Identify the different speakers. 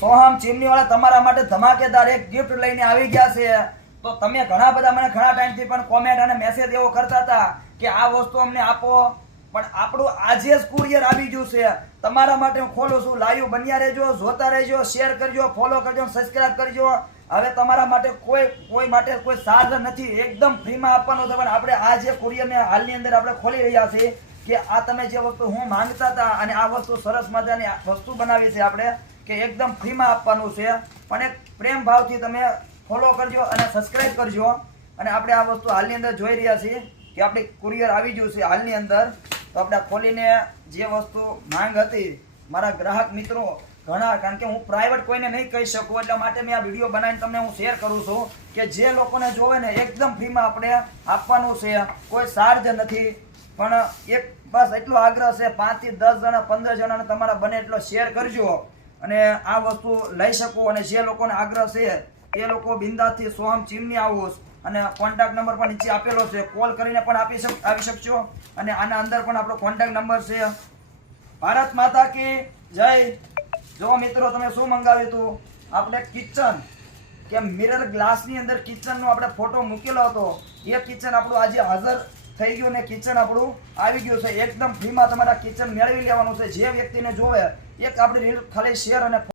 Speaker 1: સોહમ ચીમનીવાળા તમારા માટે ધમાકેદાર એક ગિફ્ટ લઈને આવી ગયા છે. તો તમે ઘણા બધા મને ઘણા ટાઈમથી પણ કોમેન્ટ અને મેસેજ એવો કરતા હતા કે આ વસ્તુ અમને આપો. પણ આપણું આજે જ કુરિયર આવી ગયું છે. તમારા માટે હું ખોલું છું. લાઈવ બન્યા રહેજો, જોતા રહેજો શેર કરજો ફોલો કરજો સબસ્ક્રાઇબ કરજો. હવે તમારા માટે કોઈ કોઈ માટે કોઈ ચાર્જ નથી. એકદમ ફ્રીમાં આપવાનું છે. પણ આપણે આ જે કુરિયરને હાલની અંદર આપણે ખોલી રહ્યા છીએ. કે આ તમે જે વસ્તુ હું માંગતા હતા અને આ વસ્તુ સરસ મજાની વસ્તુ બનાવી છે આપણે, કે એકદમ ફ્રીમાં આપવાનું છે. પણ એક પ્રેમ ભાવથી તમે ફોલો કરજો અને સબસ્ક્રાઇબ કરજો. અને આપણે આ વસ્તુ હાલની અંદર જોઈ રહ્યા છીએ કે આપણી કુરિયર આવી ગયું છે હાલની અંદર. તો આપણે ખોલીને જે વસ્તુ માંગ હતી, મારા ગ્રાહક મિત્રો ઘણા, કારણ કે હું પ્રાઇવેટ કોઈને નહીં કહી શકું, એટલા માટે મેં આ વીડિયો બનાવીને તમને હું શેર કરું છું કે જે લોકોને જોવે ને એકદમ ફ્રીમાં આપણે આપવાનું છે. કોઈ ચાર્જ નથી. પણ એક બસ એટલો આગ્રહ છે પાંચથી દસ જણા, પંદર જણાને તમારા બને એટલો શેર કરજો અને આ વસ્તુ લઈ શકો અને જે લોકોને આગ્રહ છે, એ લોકો બિંદાથી સોહમ ચીમની આવું અને કોન્ટેક્ટ નંબર પણ નીચે આપેલો છે. કોલ કરીને પણ આપી શક આવી શકશો અને આના અંદર પણ આપણો કોન્ટેક્ટ નંબર છે. ભારત માતા કે જય. જો મિત્રો તમે શું મંગાવ્યું હતું? આપણે કિચન કે મિરર ગ્લાસની અંદર કિચનનો આપણે ફોટો મૂકેલો હતો. એ કિચન આપણું આજે હાજર થઈ ગયું ને કિચન આપણું આવી ગયું છે. એકદમ ફ્રીમાં તમારા કિચન મેળવી લેવાનું છે. જે વ્યક્તિને જોવે, એક આપણી રીલ ખાલી શેર અને